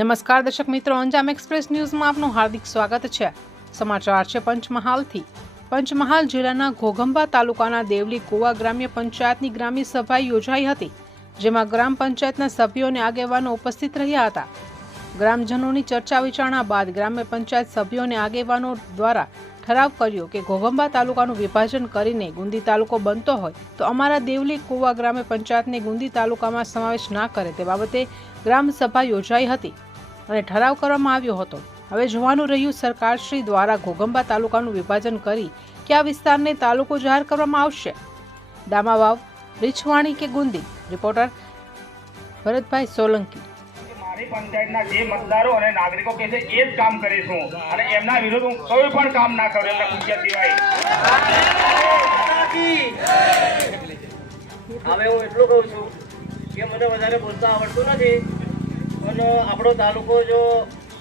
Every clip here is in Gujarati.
નમસ્કાર દર્શક મિત્રો, અંજામ એક્સપ્રેસ ન્યૂઝમાં આપનું હાર્દિક સ્વાગત છે. સમાચાર છે પંચમહાલથી. પંચમહાલ જિલ્લાના ઘોઘંબા તાલુકાના દેવલી કુવા ગ્રામ્ય પંચાયતની ગ્રામ્ય સભા યોજાઈ હતી, જેમાં ગ્રામ પંચાયતના સભ્યો અને આગેવાનો ઉપસ્થિત રહ્યા હતા. ગ્રામજનોની ચર્ચા વિચારણા બાદ ગ્રામ્ય પંચાયત સભ્યો અને આગેવાનો દ્વારા ઠરાવ કર્યો કે ઘોઘંબા તાલુકાનું વિભાજન કરીને ગુંદી તાલુકો બનતો હોય, તો અમારા દેવલી કુવા ગ્રામ્ય પંચાયતને ગુંદી તાલુકામાં સમાવેશ ના કરે તે બાબતે ગ્રામ સભા યોજાઈ હતી. અને ઠરાવ કરવામાં આવ્યો હતો. હવે જોવાનું રહ્યું સરકારશ્રી દ્વારા ઘોગંબા તાલુકાનું વિભાજન કરી કે આ વિસ્તારને તાલુકો જાહેર કરવામાં આવશે. દામાવાવ રીછવાણી કે ગુંદી? રિપોર્ટર ભરતભાઈ સોલંકી. કે મારી પંચાયતના જે મતદારો અને નાગરિકો કહે છે એ જ કામ કરીશું અને એમના વિરુદ્ધ હું કોઈ પણ કામ ના કરું એમના પૂછ્યા સિવાય. હવે હું એટલું કહું છું કે મને વધારે બોલતા આવડતું નથી. પણ આપણો તાલુકો જો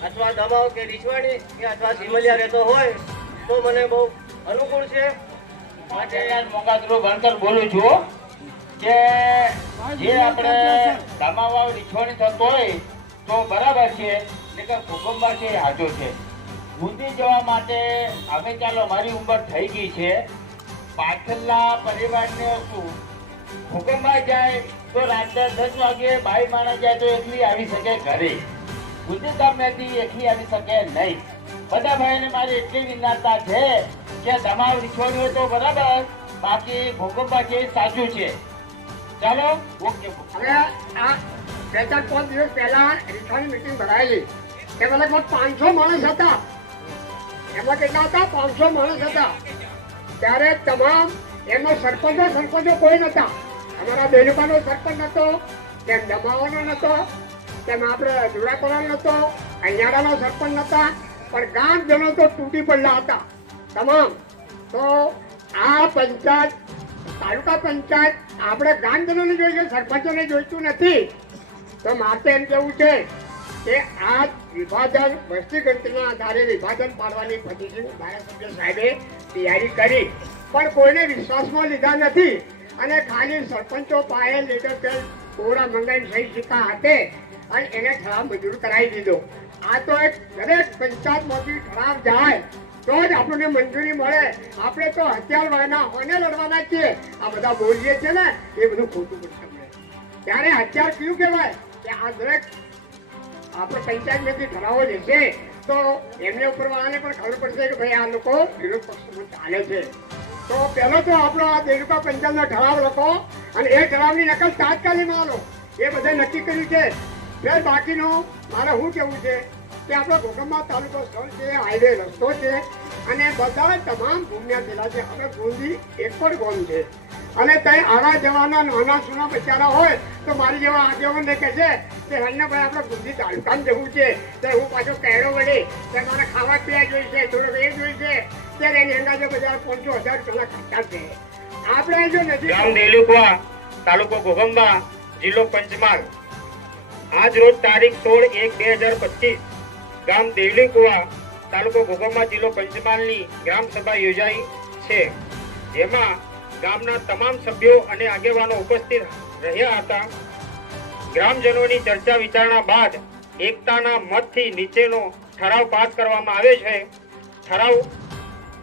અથવા દબાવ કે રીછવાડી કે અથવા સિમલિયા રહેતો હોય, તો મને બહુ અનુકૂળ છે. માટે મોગાદરો ભણતર બોલું છું કે જે આપણે ધમાવાવ રીછવાણી થતો હોય, તો બરાબર છે એટલે કુકુંબર છે હાજો છે. બુદ્ધિ જવા માટે હવે ચાલો મારી ઉંમર થઈ ગઈ છે. પાછળના પરિવારને શું હુકુંબા જાય તો રાત્રે દસ વાગે બાઈ માણસ જાય તો એકલી આવી શકે ઘરે. ગુંદી ગામમાંથી એકલી આવી શકે નહીં. બધા ભાઈને મારી એટલી વિનંતા છે કે તમારું રીછોડ્યું હોય તો બરાબર, બાકી ભૂકંપા છે સાચું છે. ચાલો, ઓકે હવે આ બે ચાર પાંચ દિવસ પહેલા રીઠાની મિટિંગ ભરાયેલી. એમાં લગભગ પાંચસો માણસ હતા. એમાં કેટલા હતા? પાંચસો માણસ હતા. ત્યારે તમામ એમનો સરપંચો સરપંચો કોઈ નતા અમારા બેલુકાનો સરપંચ હતો તેમ દમાવાનો નતો તેમ આપણે જુડાકોરા નતો અહીંયાડાનો સરપંચ નતા પણ ગામ જણો તો તૂટી પડેલા હતા. તમામ. તો આ પંચાયત, તાલુકા પંચાયત, આપણે ગામજનોને જોઈએ સરપંચોને જોઈતું નથી. તો મારે એમ કેવું છે કે આ વિભાજન વસ્તી ગણતરીના આધારે વિભાજન પાડવાની પદ્ધતિ ધારાસભ્ય સાહેબે તૈયારી કરી. પણ કોઈને વિશ્વાસમાં લીધા નથી. અને ખાલી સરપંચો પાસે લીડર પેલ કોરા મંગાઈને સહી સિક્કા હાથે અને એને ઠરાવ મંજૂર કરાવી દીધો. આ તો એક દરેક પંચાયતમાંથી ઠરાવ જાય. તો જ આપણને મંજૂરી મળે. આપણે તો હથિયાર વાળાના હોને લડવાના છીએ. આ બધા બોલીએ છીએ ને, એ બધું ખોટું પડશે ત્યારે હથિયાર કયું કહેવાય? કે આ દરેક આપણે પંચાયતમાંથી ઠરાવો જશે તો એમને ઉપર વાળાને પણ ખબર પડશે કે ભાઈ આ લોકો વિરોધ પક્ષમાં ચાલે છે. તો પહેલો તો આપણો આ દેડુકા પંચાયતનો ઠરાવ લખો અને એ ઠરાવની નકલ તાત્કાલિક માનો. એ બધા નક્કી કર્યું છે. ફેર બાકીનું મારે શું કેવું છે કે આપણો ઘોગંબા તાલુકો સ્થળ છે, હાઈવે, રસ્તો છે અને બધા તમામ ભૂમિયા થયેલા છે. હવે ગોંધી એક પણ ગોમ છે. અને ત્યાં આવા જવાના નાના સુના બચારા હોય, તો મારી જેવા આગેવાનને કહે છે કે ભાઈ, આપણે બુદ્ધિ તાલુકામાં જવું છે. તો હું પાછો કહેરો વળે તો મારે ખાવા પીવા જોઈશે, થોડુંક એ જોઈશે. ત્યારે એની અંદાજે બધા પાંચસો હજાર રૂપિયા ખર્ચા છે. આપણે જો નથી ગામ દેલુકવા તાલુકો ગોગંબા જિલ્લો પંચમહાલ. આજ રોજ તારીખ સોળ એક બે હજાર પચીસ, ગામ દેવલીકુવા તાલુકો ઘોગંબા જિલ્લો પંચમહાલની ગ્રામ સભા યોજાઈ છે. જેમાં ગામના તમામ સભ્યો અને આગેવાનો ઉપસ્થિત રહ્યા હતા. ગ્રામજનોની ચર્ચા વિચારણા બાદ એકતાના મતથી નીચેનો ઠરાવ પાસ કરવામાં આવે છે. ઠરાવ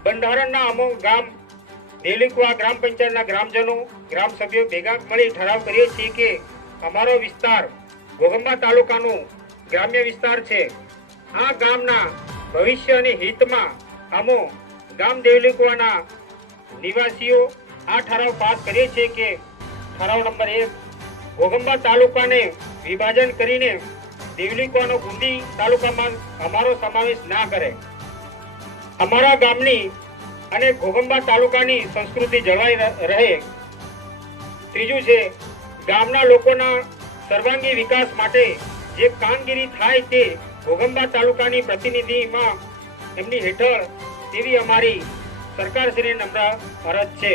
બંધારણના અમુક ગામ દેલીકુવા ગ્રામ પંચાયતના ગ્રામજનો, ગ્રામ સભ્યો ભેગા મળી ઠરાવ કરીએ છીએ કે અમારો વિસ્તાર ઘોગંબા તાલુકાનું ગ્રામ્ય વિસ્તાર છે. આ ગામના ભવિષ્ય અને હિતમાં અમો ગામ દેવલીકુવાના નિવાસીઓ આ ઠરાવ પાસ કરીએ છીએ કે ઠરાવ નંબર એક ઘોગંબા તાલુકાને વિભાજન કરીને દેવલીકોનો ગુંદી તાલુકામાં અમારો સમાવેશ ના કરે. અમારા ગામની અને ઘોગંબા તાલુકાની સંસ્કૃતિ જળવાઈ રહે. ત્રીજું છે, ગામના લોકોના સર્વાંગી વિકાસ માટે જે કામગીરી થાય તે ઘોગંબા તાલુકાની પ્રતિનિધિમાં એમની હેઠળ તેવી અમારી સરકારશ્રીને નમ્ર ફરજ છે.